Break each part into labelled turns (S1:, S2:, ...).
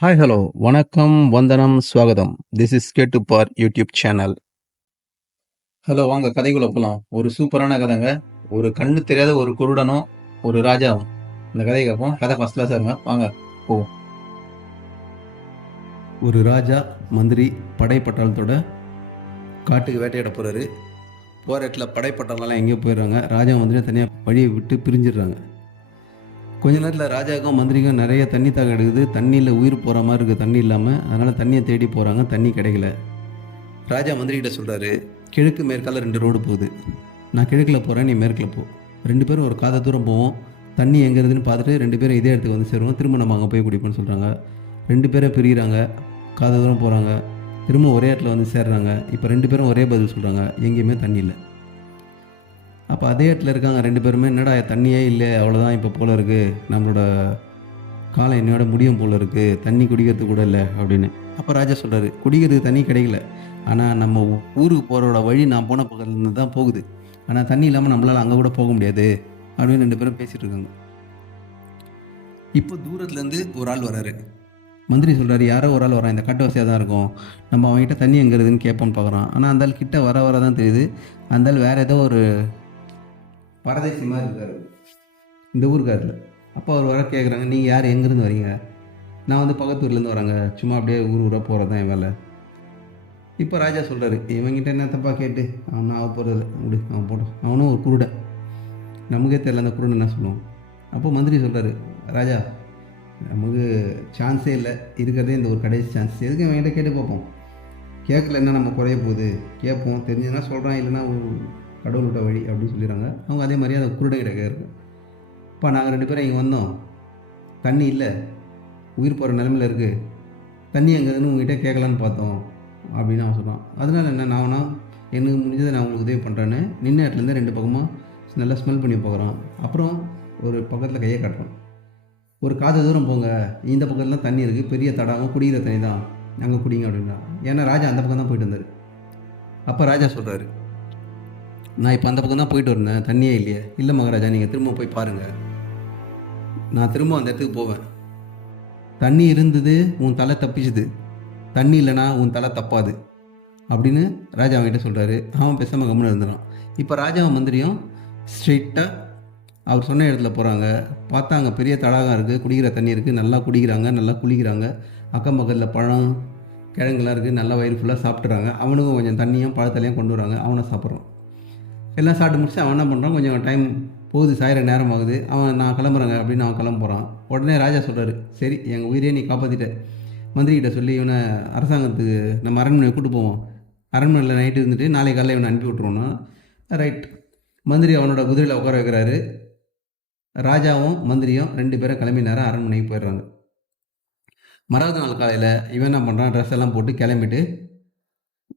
S1: Hi hello வணக்கம் வந்தனம் ஸ்வாகதம். This is கேட்டு பார் யூடியூப் சேனல் ஹலோ வாங்க கதைக்குள்ள போகலாம் ஒரு சூப்பரான கதைங்க. ஒரு கண்ணு தெரியாத ஒரு குருடனும் ஒரு ராஜாவும். இந்த கதையை கேட்போம். கதை ஃபர்ஸ்ட் கிளாஸ் இருங்க. வாங்க போவோம். ஒரு ராஜா மந்திரி படை பட்டாளத்தோட காட்டுக்கு வேட்டையாட போகிறாரு போகிற இடத்துல படை பட்டாளம்லாம் எங்கேயோ போயிடுறாங்க. ராஜா மந்திரி தனியாக வழியை விட்டு பிரிஞ்சிடுறாங்க. கொஞ்ச நேரத்தில் ராஜாக்கும் மந்திரிக்கும் நிறைய தண்ணி தாக எடுக்குது. தண்ணியில் உயிர் போகிற மாதிரி இருக்குது தண்ணி இல்லாமல் அதனால் தண்ணியை தேடி போகிறாங்க தண்ணி கிடைக்கல. ராஜா மந்திரிகிட்ட சொல்கிறாரு கிழக்கு மேற்கால ரெண்டு ரோடு போகுது. நான் கிழக்கில் போகிறேன் நீ மேற்கில் போ. ரெண்டு பேரும் ஒரு காத தூரம் போவோம். தண்ணி எங்கே இருக்குதுன்னு பார்த்துட்டு ரெண்டு பேரும் இதே இடத்துக்கு வந்து சேருவோம். திரும்ப நம்ம அங்கே போய் குடிப்போம்னு சொல்கிறாங்க ரெண்டு பேரும் பிரிகிறாங்க காத தூரம் போகிறாங்க திரும்ப ஒரே இடத்துல வந்து சேர்றாங்க. இப்போ ரெண்டு பேரும் ஒரே பதில் சொல்கிறாங்க எங்கேயுமே தண்ணி இல்லை. அப்போ அதே இடத்துல இருக்காங்க ரெண்டு பேருமே. என்னடா தண்ணியே இல்லை அவ்வளோதான் இப்போ போல இருக்குது நம்மளோட காலம் என்னோட முடியும் போல இருக்குது தண்ணி குடிக்கிறதுக்கு கூட இல்லை அப்படின்னு. அப்போ ராஜா சொல்கிறாரு குடிக்கிறதுக்கு தண்ணி கிடைக்கல. ஆனால் நம்ம ஊருக்கு போகிறோட வழி நான் போன பக்கத்துலேருந்து தான் போகுது. ஆனால் தண்ணி இல்லாமல் நம்மளால் அங்கே கூட போக முடியாது அப்படின்னு ரெண்டு பேரும் பேசிகிட்டு இருக்காங்க. இப்போ தூரத்துலேருந்து ஒரு ஆள் வராரு. மந்திரி சொல்கிறாரு யாரோ ஒரு ஆள் வரான் இந்த காட்டுவாசியாக தான் இருக்கும். நம்ம அவங்ககிட்ட தண்ணி எங்கே இருக்குதுன்னு கேட்போன்னு பார்க்குறோம் ஆனால் அந்த ஆள் கிட்ட வர வர தான் தெரியுது. அந்த ஆள் வேறு ஏதோ ஒரு பரதேசி மாதிரி இருக்கார். இந்த ஊருக்காரில். அப்போ அவர் வர கேட்குறாங்க நீங்கள் யார்? எங்கேருந்து வரீங்க? நான் வந்து பக்கத்து ஊர்லேருந்து வராங்க. சும்மா அப்படியே ஊர் ஊராக போகிறது தான் என் வேலை. இப்போ ராஜா சொல்கிறாரு இவங்கிட்ட என்ன தப்பா கேட்டு? அவன் ஆக போகிறது அப்படி அவன் போட்டோம் அவனும் ஒரு குருடன். நமக்கே தெரியல அந்த குருடன் என்ன சொல்லுவோம் அப்போ மந்திரி சொல்கிறாரு ராஜா நமக்கு சான்ஸே இல்லை. இருக்கிறதே இந்த ஒரு கடைசி சான்ஸ் எதுக்கு இவங்ககிட்ட கேட்டு பார்ப்போம்? கேட்கல என்ன நம்ம குறைய போகுது? கேட்போம். தெரிஞ்சதுன்னா சொல்கிறான் இல்லைன்னா கடவுளோட வழி அப்படின்னு சொல்லிடுறாங்க. அவங்க அதே மாதிரி அதை குருடை கிட்ட இப்போ நாங்கள் ரெண்டு பேரும் இங்கே வந்தோம். தண்ணி இல்லை. உயிர் போகிற நிலமையில இருக்குது தண்ணி எங்கேதுன்னு உங்ககிட்ட கேட்கலான்னு பார்த்தோம் அப்படின்னு அவன் சொல்கிறான் அதனால் என்ன நான் வேணா எனக்கு முடிஞ்சதை நான் உங்களுக்கு உதவி பண்ணுறேன்னு நின்ன இடத்துலேருந்து ரெண்டு பக்கமாக நல்லா ஸ்மெல் பண்ணி போகிறான் அப்புறம் ஒரு பக்கத்தில் கையை காட்டுறான். ஒரு காது தூரம் போங்க. இந்த பக்கத்துலாம் தண்ணி இருக்குது பெரிய தடாகம் குடிக்கிற தண்ணி தான். அங்கே குடிங்க அப்படின்னா. ஏன்னா ராஜா அந்த பக்கம் தான் போயிட்டு வந்தார். அப்போ ராஜா சொல்கிறாரு நான் இப்போ அந்த பக்கம் தான் போயிட்டு வந்தேன். தண்ணியே இல்லையே. இல்லை மகாராஜா நீங்கள் திரும்ப போய் பாருங்கள் நான் திரும்ப அந்த இடத்துக்கு போவேன். தண்ணி இருந்தது உன் தலை தப்பிச்சுது. தண்ணி இல்லைனா உன் தலை தப்பாது. அப்படின்னு ராஜா அவன்கிட்ட சொல்கிறாரு அவன் பேசாமல் கம்முன்னு இருந்துடான் இப்போ ராஜாவும் மந்திரியும் ஸ்ட்ரெயிட்டாக அவர் சொன்ன இடத்துல போகிறாங்க பார்த்தா அங்கே பெரிய தடாகம் இருக்குது குடிக்கிற தண்ணி இருக்குது நல்லா குடிக்கிறாங்க நல்லா குளிக்கிறாங்க. அக்கம் பக்கத்தில் பழம் கிழங்குலாம் இருக்குது நல்லா வயிறு ஃபுல்லாக சாப்பிட்றாங்க அவனுக்கும் கொஞ்சம் தண்ணியும் பழத்தலையும் கொண்டு வராங்க. அவனை சாப்பிட்றான் எல்லாம் சாப்பிட்டு முடிச்சு அவன் என்ன பண்ணுறான் கொஞ்சம் டைம் போகுது சாயிற நேரம் ஆகுது. அவன் நான் கிளம்புறேங்க அப்படின்னு அவன் கிளம்ப போகிறான் உடனே ராஜா சொல்கிறாரு சரி எங்கள் உயிரே நீ காப்பாற்றிட்ட மந்திரிகிட்ட சொல்லி இவனை அரசாங்கத்துக்கு நம்ம அரண்மனை கூட்டு போவோம். அரண்மனையில் நைட்டு இருந்துட்டு நாளை காலையில் இவனை அனுப்பி விட்ருவோன்னா ரைட் மந்திரி அவனோட குதிரையில் உட்கார வைக்கிறாரு. ராஜாவும் மந்திரியும் ரெண்டு பேரும் கிளம்பி நேரம் அரண்மனைக்கு போயிடுறாங்க. மறாவது நாள் காலையில் இவன் என்ன பண்ணுறான் ட்ரெஸ் எல்லாம் போட்டு கிளம்பிட்டு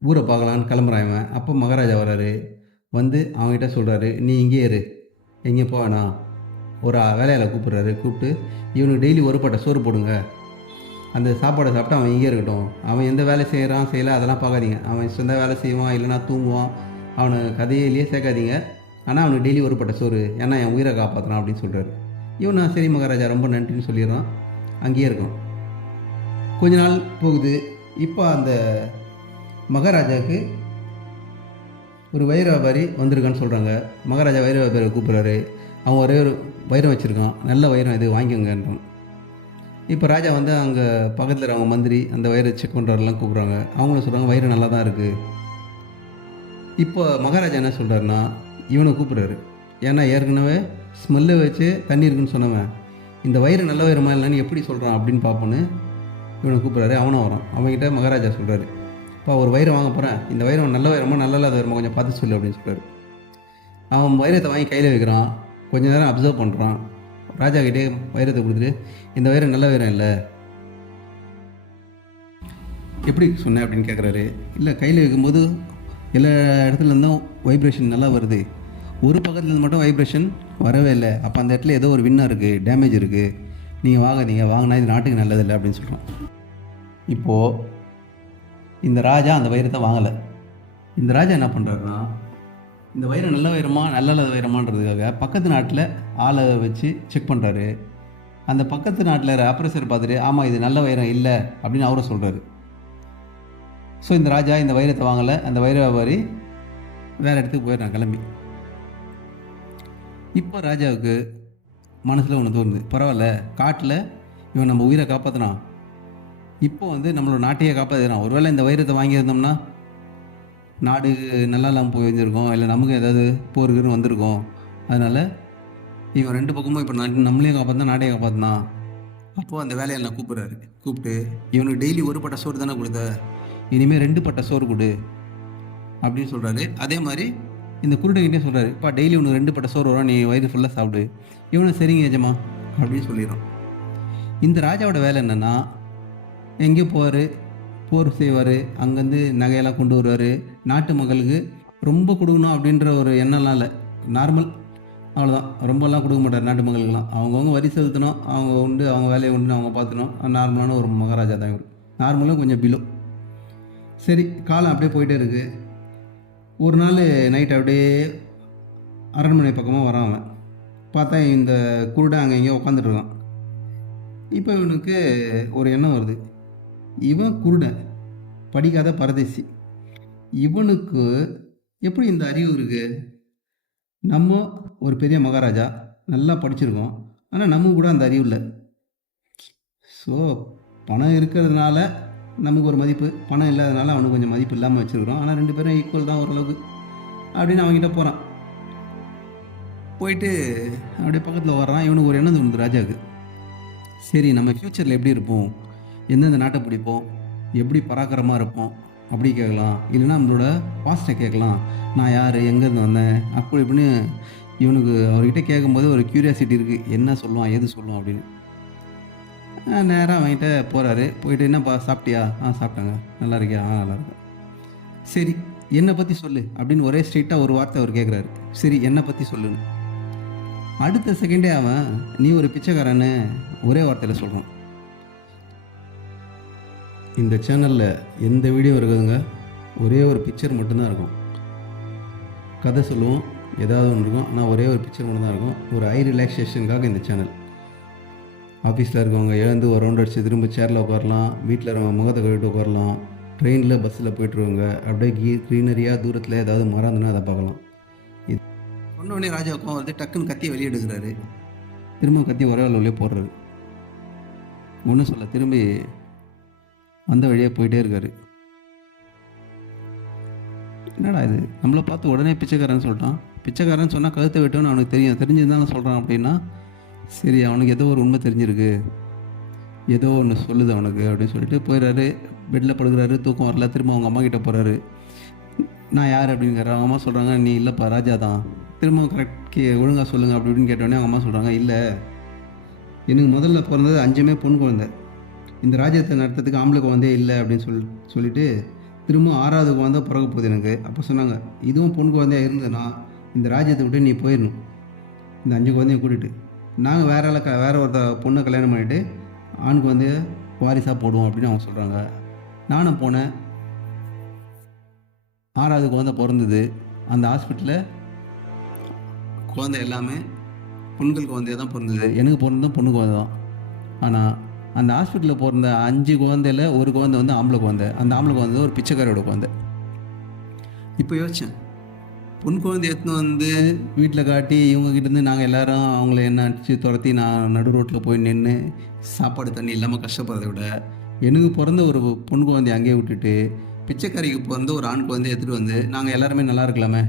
S1: ஊரை பார்க்கலான்னு கிளம்புறான் இவன். அப்போ மகாராஜா வராரு வந்து அவன்கிட்ட சொல்கிறாரு நீ இங்கே இரு. எங்கேயும் போவேணா ஒரு வேலையால் கூப்பிட்றாரு. கூப்பிட்டு இவனுக்கு டெய்லி ஒரு பட்டை சோறு போடுங்க. அந்த சாப்பாடை சாப்பிட்டு அவன் இங்கே இருக்கட்டும். அவன் எந்த வேலை செய்கிறான் செய்யலை அதெல்லாம் பார்க்காதீங்க. அவன் சொந்த வேலை செய்வான் இல்லைனா தூங்குவான். அவனை கதையிலேயே சேர்க்காதீங்க. ஆனால் அவனுக்கு டெய்லி ஒரு பட்ட சோறு. ஏன்னா என் உயிரை காப்பாற்றுறான் அப்படின்னு சொல்கிறாரு இவன் நான் சரி மகாராஜா ரொம்ப நன்றின்னு சொல்லிடுறான். அங்கேயே இருக்கும். கொஞ்ச நாள் போகுது. இப்போ அந்த மகாராஜாவுக்கு ஒரு வைர வியாபாரி வந்திருக்கான்னு சொல்கிறாங்க மகாராஜா வைர வியாபாரி கூப்பிட்றாரு. அவன் ஒரே ஒரு வைரம் வச்சுருக்கான். நல்ல வைரம் இது வாங்கிக்கோங்கன்றான். இப்போ ராஜா வந்து அங்கே பக்கத்தில் அவங்க மந்திரி அந்த வயிறை செக் பண்ணுறவரெல்லாம் கூப்பிட்றாங்க. அவங்களும் சொல்கிறாங்க வயிறு நல்லா தான் இருக்குது இப்போ மகாராஜா என்ன சொல்கிறாருன்னா இவனை கூப்பிட்றாரு. ஏன்னா ஏற்கனவே ஸ்மெல்லை வச்சு தண்ணி இருக்குன்னு சொன்னவன். இந்த வயிறு நல்ல வயிறுமா இல்லைன்னு எப்படி சொல்கிறான் அப்படின்னு பார்ப்போன்னு இவனை கூப்பிட்றாரு. அவனும் வரான். அவன்கிட்ட மகாராஜா சொல்கிறாரு இப்போ ஒரு வயிறு வாங்க போகிறேன் இந்த வயிறு நல்ல வயிறமா நல்ல இல்லாத வயிறமா? கொஞ்சம் பார்த்து சொல்லு அப்படின்னு சொல்கிறார் அவன் வைரத்தை வாங்கி கையில் வைக்கிறான். கொஞ்ச நேரம் அப்சர்வ் பண்ணுறான் ராஜா கிட்டே வைரத்தை கொடுத்துட்டு இந்த வயிறு நல்ல வைரம் இல்லை? எப்படி சொன்னேன்? அப்படின்னு கேட்குறாரு இல்லை கையில் வைக்கும்போது எல்லா இடத்துல இருந்தும் வைப்ரேஷன் நல்லா வருது. ஒரு பக்கத்துலேருந்து மட்டும் வைப்ரேஷன் வரவே இல்லை. அப்போ அந்த இடத்துல ஏதோ ஒரு வின்னாக இருக்குது டேமேஜ் இருக்குது நீங்கள் வாங்க நீங்கள் வாங்கினா இது நாட்டுக்கு நல்லதில்லை அப்படின்னு சொல்கிறான் இப்போது இந்த ராஜா அந்த வைரத்தை வாங்கலை. இந்த ராஜா என்ன பண்ணுறாருன்னா இந்த வைரம் நல்ல வைரமா நல்ல இல்லாத வைரமான்றதுக்காக பக்கத்து நாட்டில் ஆளை வச்சு செக் பண்ணுறாரு. அந்த பக்கத்து நாட்டில் ஆப்ரேசர் பார்த்துட்டு ஆமாம் இது நல்ல வைரம் இல்லை அப்படின்னு அவரும் சொல்கிறாரு ஸோ இந்த ராஜா இந்த வைரத்தை வாங்கலை. அந்த வைர வியாபாரி வேறு இடத்துக்கு போயிடுறான் கிளம்பி. இப்போ ராஜாவுக்கு மனசில் ஒன்று தோணுது. பரவாயில்ல காட்டில் இவன் நம்ம உயிரை காப்பாற்றினான் இப்போ வந்து நம்மளோட நாட்டையே காப்பாற்றினான் ஒருவேளை இந்த வைரத்தை வாங்கியிருந்தோம்னா நாடு நல்லா இல்லாமல் போயிருந்திருக்கோம் இல்லை நமக்கு ஏதாவது போருக்குன்னு வந்திருக்கோம். அதனால் இவன் ரெண்டு பக்கமும் இப்போ நான் நம்மளையும் காப்பாற்றினா நாட்டையும் காப்பாற்றினான் அப்போது அந்த வேலையை நான் கூப்பிட்றாரு. கூப்பிட்டு இவனுக்கு டெய்லி ஒரு பட்ட சோறு தானே கொடுத்த? இனிமேல் ரெண்டு பட்ட சோறு கொடு. அப்படின்னு சொல்கிறாரு அதே மாதிரி இந்த குருடங்கிட்டே சொல்கிறாரு இப்போ டெய்லி உனக்கு ரெண்டு பட்ட சோறு வரும் நீ வயிறு ஃபுல்லாக சாப்பிடு. இவனை சரிங்க ஏஜமா அப்படின்னு சொல்லிடுறான். இந்த ராஜாவோட வேலை என்னென்னா எங்கேயோ போவார் போர் செய்வார் அங்கேருந்து நகையெல்லாம் கொண்டு வருவார். நாட்டு மக்களுக்கு ரொம்ப கொடுக்கணும் அப்படின்ற ஒரு எண்ணம்லாம் இல்லை. நார்மல் அவ்வளோதான் ரொம்பலாம் கொடுக்க மாட்டார் நாட்டு மக்களுக்கெல்லாம். அவங்கவுங்க வரி செலுத்தணும் அவங்க உண்டு அவங்க வேலையை உண்டு அவங்க பார்த்துக்கணும். நார்மலான ஒரு மகாராஜா தான் இவர். நார்மலும் கொஞ்சம் பிலோ சரி காலம் அப்படியே போயிட்டே இருக்குது ஒரு நாள் நைட் அப்படியே அரண்மனை பக்கமாக வரான் அவன். பார்த்தா இந்த குருடன் அங்கே எங்கேயோ உட்காந்துட்டு இருக்கான். இப்போ இவனுக்கு ஒரு எண்ணம் வருது. இவன் குருடன் படிக்காத பரதேசி. இவனுக்கு எப்படி இந்த அறிவு இருக்குது நம்ம ஒரு பெரிய மகாராஜா நல்லா படிச்சிருக்கோம். ஆனால் நம்ம கூட அந்த அறிவு இல்லை. ஸோ பணம் இருக்கிறதுனால நமக்கு ஒரு மதிப்பு பணம் இல்லாதனால அவனுக்கு கொஞ்சம் மதிப்பு இல்லாமல் வச்சுருக்கிறோம். ஆனால் ரெண்டு பேரும் ஈக்குவல் தான் ஓரளவுக்கு. அப்படின்னு அவன்கிட்ட போகிறான் போயிட்டு அப்படியே பக்கத்தில் வர்றான். இவனுக்கு ஒரு எண்ணம் தோணுது ராஜாவுக்கு. சரி நம்ம ஃப்யூச்சரில் எப்படி இருப்போம்? எந்தெந்த நாட்டை பிடிப்போம் எப்படி பராக்கிரமாக இருப்போம் அப்படி கேட்கலாம். இல்லைன்னா நம்மளோட பாஸ்ட்டை கேட்கலாம். நான் யார் எங்கேருந்து வந்தேன் அப்படி இப்படின்னு இவனுக்கு அவர்கிட்ட கேட்கும்போது ஒரு க்யூரியாசிட்டி இருக்குது என்ன சொல்லுவான் எது சொல்லுவான் அப்படின்னு. நேராக அவன்கிட்ட போகிறாரு போயிட்டு என்னப்பா சாப்பிட்டியா? ஆ சாப்பிட்டாங்க. நல்லா இருக்கியா? ஆ நல்லா இருக்கேன். சரி என்னை பற்றி சொல்லு. அப்படின்னு ஒரே ஸ்ட்ரெயிட்டாக ஒரு வார்த்தை அவர் கேட்குறாரு. சரி என்னை பற்றி சொல்லுன்னு. அடுத்த செகண்டே அவன் நீ ஒரு பிச்சைக்காரன்னு ஒரே வார்த்தையில் சொல்கிறான் இந்த சேனலில் எந்த வீடியோ இருக்குதுங்க? ஒரே ஒரு பிக்சர் மட்டும்தான் இருக்கும். கதை சொல்லுவோம் ஏதாவது ஒன்று இருக்கும் ஆனால் ஒரே ஒரு பிக்சர் மட்டும்தான் இருக்கும். ஒரு ஐ ரிலாக்ஸேஷனுக்காக இந்த சேனல் ஆஃபீஸில் இருக்கவங்க எழுந்து ஒரு ரவுண்ட் அடிச்சு திரும்ப சேரில் உட்காரலாம் வீட்டில் இருக்கவங்க முகத்தை கழுவிட்டு உட்காரலாம் ட்ரெயினில் பஸ்ஸில் போயிட்டுருவாங்க அப்படியே கீ க்ரீனரியாக தூரத்தில் ஏதாவது மரம் இருந்ததுன்னா அதை பார்க்கலாம். இது உடனே ராஜா உட்காந்து வந்து டக்குன்னு கத்தியை வெளியே எடுக்கிறாரு. திரும்ப கத்தி ஒரே உள்ளே போடுறாரு. ஒன்றும் சொல்ல திரும்பி வந்த வழியாக போயிட்டே இருக்கார். என்னடா இது? நம்மளை பார்த்து உடனே பிச்சைக்காரன் சொல்லிட்டான் பிச்சைக்காரன் சொன்னால் கழுத்தை வெட்டணும்னு அவனுக்கு தெரியும். தெரிஞ்சிருந்தாலும் சொல்கிறான் அப்படின்னா சரி அவனுக்கு ஏதோ ஒரு உண்மை தெரிஞ்சிருக்கு. ஏதோ ஒன்று சொல்லுது அவனுக்கு அப்படின்னு சொல்லிட்டு போயிடுறாரு பெட்டில் படுக்கிறாரு. தூக்கம் வரல. திரும்ப அவங்க அம்மா கிட்டே போகிறாரு நான் யார்? அப்படிங்கிற அவங்க அம்மா சொல்கிறாங்க நீ இல்லைப்பா ராஜா தான். திரும்ப கரெக்ட் கே ஒழுங்காக சொல்லுங்கள் அப்படி இப்படின்னு கேட்டோடனே அவங்க அம்மா சொல்கிறாங்க இல்லை. எனக்கு முதல்ல பிறந்தது அஞ்சுமே பொன் குழந்தை. இந்த ராஜ்யத்தை நடத்துறதுக்கு ஆம்பளை குழந்தையே இல்லை அப்படின்னு சொல் சொல்லிட்டு திரும்ப ஆறாவது குழந்தை பிறகு போகுது எனக்கு. அப்போ சொன்னாங்க இதுவும் பொன் குழந்தையாக இருந்ததுன்னா இந்த ராஜ்யத்தை விட்டு நீ போயிடணும். இந்த அஞ்சு குழந்தையை கூட்டிகிட்டு நாங்கள் வேற க வேற ஒருத்த பொண்ணை கல்யாணம் பண்ணிவிட்டு ஆண் குழந்தைய வாரிசாக போடுவோம் அப்படின்னு அவங்க சொல்கிறாங்க நானும் போனேன். ஆறாவது குழந்தை பிறந்தது. அந்த ஹாஸ்பிட்டலில் குழந்தை எல்லாமே பெண்கள் குழந்தைய தான் பிறந்தது. எனக்கு பிறந்ததும் பொண்ணு குழந்தை தான் ஆனால் அந்த ஹாஸ்பிட்டலில் பிறந்த அஞ்சு குழந்தையில ஒரு குழந்தை வந்து ஆம்பளை குழந்தை. அந்த ஆம்பளை குழந்தை ஒரு பிச்சைக்காரோட குழந்தை. இப்போ யோசித்தேன் பொன் குழந்தை எடுத்துன்னு வந்து வீட்டில் காட்டி இவங்க கிட்டேருந்து நாங்கள் எல்லாரும் அவங்கள என்ன அடித்து துரத்தி நான் நடு ரோட்டில் போய் நின்று சாப்பாடு தண்ணி இல்லாமல் கஷ்டப்படுறதை விட எனக்கு பிறந்த ஒரு பொன் குழந்தைய அங்கேயே விட்டுட்டு பிச்சைக்காரிக்கு பிறந்த ஒரு ஆண் குழந்தைய எடுத்துகிட்டு வந்து நாங்கள் எல்லாருமே நல்லா இருக்கலாமே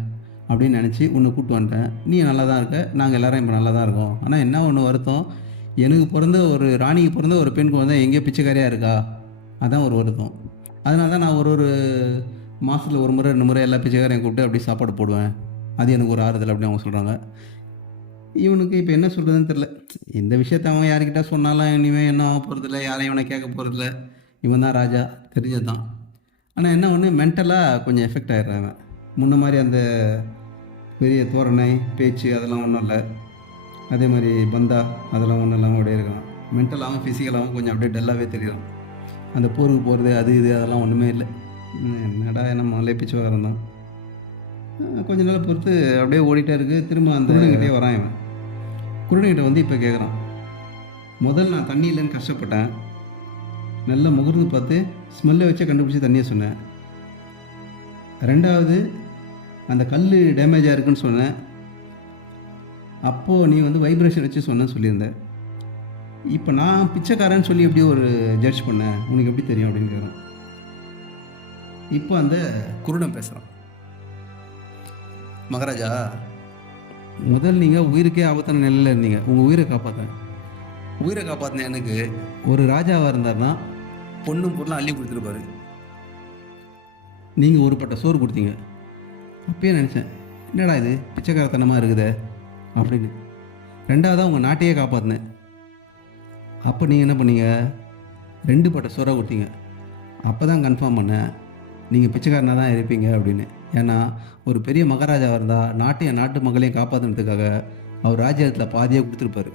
S1: அப்படின்னு நினச்சி உன்னை கூப்பிட்டு வந்துட்டேன். நீ நல்லா தான் இருக்க நாங்கள் எல்லாரும் இப்போ நல்லா தான் இருக்கோம். ஆனால் என்ன ஒன்று வருத்தம்? எனக்கு பிறந்த ஒரு ராணிக்கு பிறந்த ஒரு பெண் குழந்தை எங்கேயோ பிச்சைக்காரியாக இருக்கா? அதான் ஒரு வருத்தம். அதனால தான் நான் ஒரு ஒரு மாதத்தில் ஒரு முறை ரெண்டு முறை எல்லா பிச்சைக்காரையும் கூப்பிட்டு அப்படியே சாப்பாடு போடுவேன். அது எனக்கு ஒரு ஆறுதல் அப்படின்னு அவங்க சொல்கிறாங்க இவனுக்கு இப்போ என்ன சொல்கிறதுன்னு தெரில இந்த விஷயத்த அவன் யார்கிட்ட சொன்னாலும் இனிமேல் என்ன ஆக போகிறதில்ல யாரையும் இவனை கேட்க போகிறதில்ல இவன் தான் ராஜா தெரிஞ்சது தான். ஆனால் என்ன ஒன்று மென்டலாக கொஞ்சம் எஃபெக்ட் ஆகிடுறான் அவன். முன்ன மாதிரி அந்த பெரிய தோரணை பேச்சு அதெல்லாம் ஒன்றும் இல்லை. அதே மாதிரி பந்தா அதெல்லாம் ஒன்றும் இல்லாமல் அப்படியே இருக்கான் மென்டலாகவும் ஃபிசிக்கலாகவும் கொஞ்சம் அப்படியே டல்லாகவே தெரியும். அந்த போருக்கு போகிறது அது இது அதெல்லாம் ஒன்றுமே இல்லை. என்னடா நம்ம மலை பிச்சு வரந்தான் கொஞ்ச நாள் பொறுத்து அப்படியே ஓடிட்டே இருக்கு. திரும்ப அந்த குருடங்கிட்டே வரான் இவன். குருடங்கிட்ட வந்து இப்போ கேட்குறான் முதல் நான் தண்ணி இல்லைன்னு கஷ்டப்பட்டேன். நல்லா முகர்ந்து பார்த்து ஸ்மெல்லை வச்சே கண்டுபிடிச்சி தண்ணியை சொன்னேன். ரெண்டாவது அந்த கல் டேமேஜாக இருக்குன்னு சொன்னேன். அப்போது நீ வந்து வைப்ரேஷன் வச்சு சொன்னேன்னு சொல்லியிருந்தேன் இப்போ நான் பிச்சைக்காரன்னு சொல்லி எப்படி ஒரு ஜட்ஜ் பண்ணேன் உனக்கு எப்படி தெரியும் அப்படின்னு கேட்குறேன் இப்போ அந்த குருடன் பேசுகிறான் மகாராஜா. முதல் நீங்கள் உயிருக்கே ஆபத்தான நிலையில் இருந்தீங்க. உங்கள் உயிரை காப்பாற்றினேன் உயிரை காப்பாற்றின எனக்கு ஒரு ராஜாவாக இருந்தார்னா? பொண்ணும் பொருளும் அள்ளி கொடுத்துருப்பாரு நீங்கள் ஒரு பட்ட சோறு கொடுத்தீங்க. அப்பயே நினச்சேன் என்னடா இது? பிச்சைக்காரத்தனமாக இருக்குதே. அப்படின்னு. ரெண்டாவதாக உங்கள் நாட்டையே காப்பாற்றினேன் அப்போ நீங்கள் என்ன பண்ணீங்க? ரெண்டு பட்ட சோறாக கொடுத்தீங்க அப்போ தான் கன்ஃபார்ம் பண்ணேன். நீங்கள் பிச்சைக்காரனாக தான் இருப்பீங்க அப்படின்னு. ஏன்னா ஒரு பெரிய மகாராஜாவாக இருந்தால் நாட்டையும் நாட்டு மக்களையும் காப்பாற்றுனதுக்காக அவர் ராஜ்யத்தில் பாதியாக கொடுத்துருப்பாரு.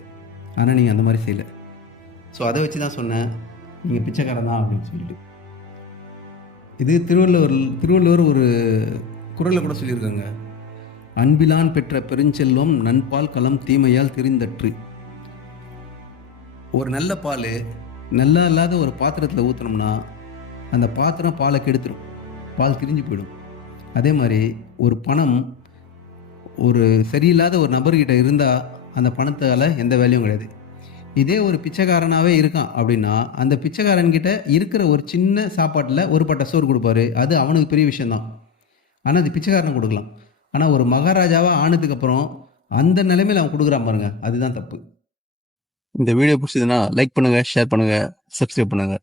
S1: ஆனால் நீங்கள் அந்த மாதிரி செய்யலை. ஸோ அதை வச்சு தான் சொன்னேன். நீங்கள் பிச்சைக்காரன் தான் அப்படின்னு சொல்லிட்டு. இது திருவள்ளுவர் திருவள்ளுவர் ஒரு குரலில் கூட சொல்லியிருக்காங்க. அன்பிலான் பெற்ற பெருஞ்செல்வம் நண்பால் களம் தீமையால் திரிந்தற்று. ஒரு நல்ல பால் நல்லா இல்லாத ஒரு பாத்திரத்தில் ஊற்றினோம்னா அந்த பாத்திரம் பாலை கெடுத்துடும் பால் திரிஞ்சு போயிடும். அதே மாதிரி ஒரு பணம் ஒரு சரியில்லாத ஒரு நபர்கிட்ட இருந்தால் அந்த பணத்தால் எந்த வேலையும் கிடையாது. இதே ஒரு பிச்சைக்காரனாகவே இருக்கான் அப்படின்னா அந்த பிச்சைக்காரன்கிட்ட இருக்கிற ஒரு சின்ன சாப்பாட்டில் ஒரு பட்ட சோறு கொடுப்பாரு. அது அவனுக்கு பெரிய விஷயந்தான் ஆனால் அது பிச்சைக்காரன் கொடுக்கலாம். ஆனால் ஒரு மகாராஜாவாக ஆனதுக்கப்புறம் அந்த நிலைமையில் அவன் கொடுக்குறான் பாருங்க. அதுதான் தப்பு.
S2: இந்த வீடியோ பிடிச்சதுன்னா லைக் பண்ணுங்கள் ஷேர் பண்ணுங்க சப்ஸ்கிரைப் பண்ணுங்க.